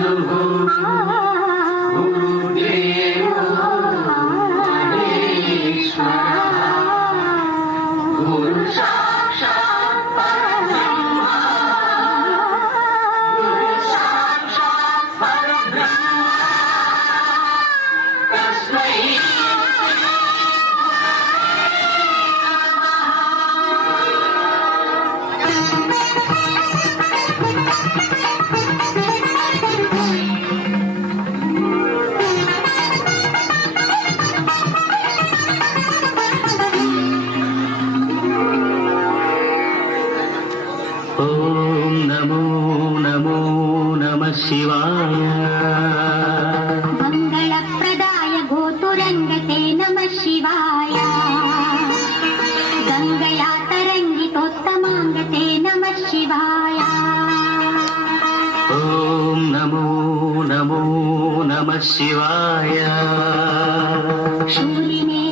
Namo ఓం నమో నమో నమ శివాయ. శూరిణి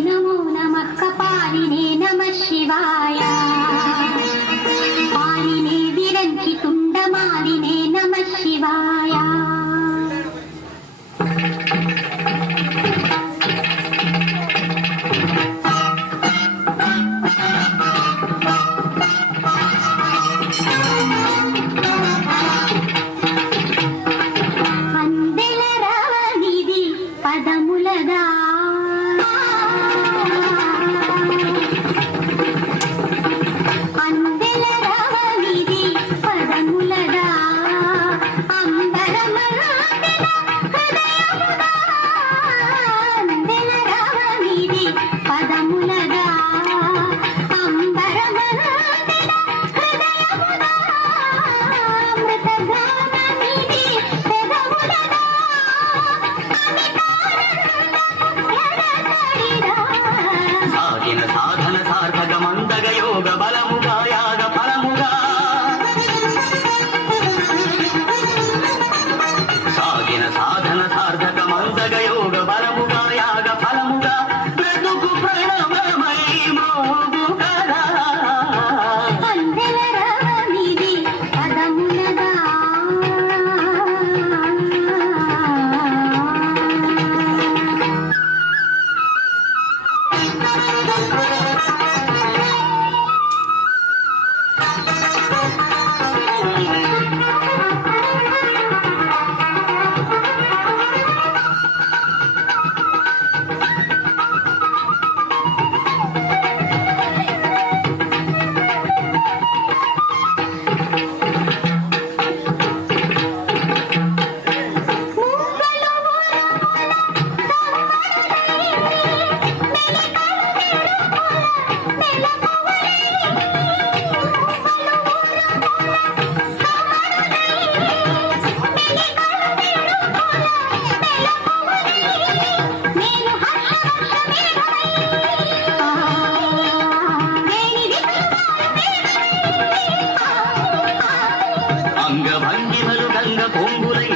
భంగిమలు గంగ పొంగులై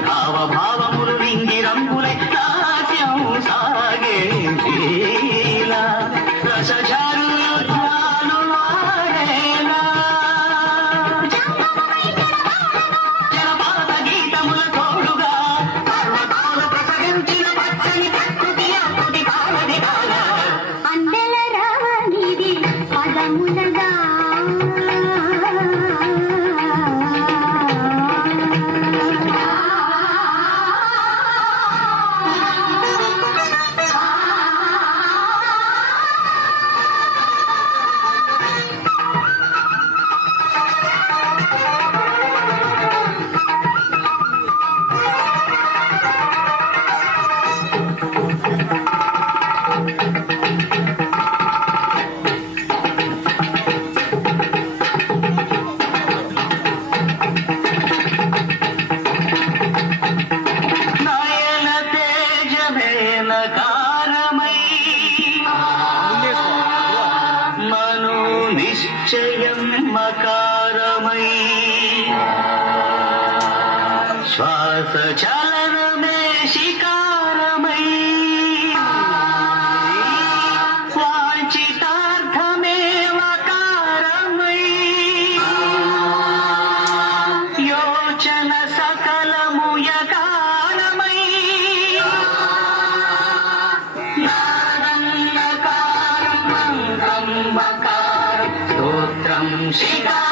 భావములు నింగి రంగులై సాగే విషయం మకారమై శ్వాస చల Chicago.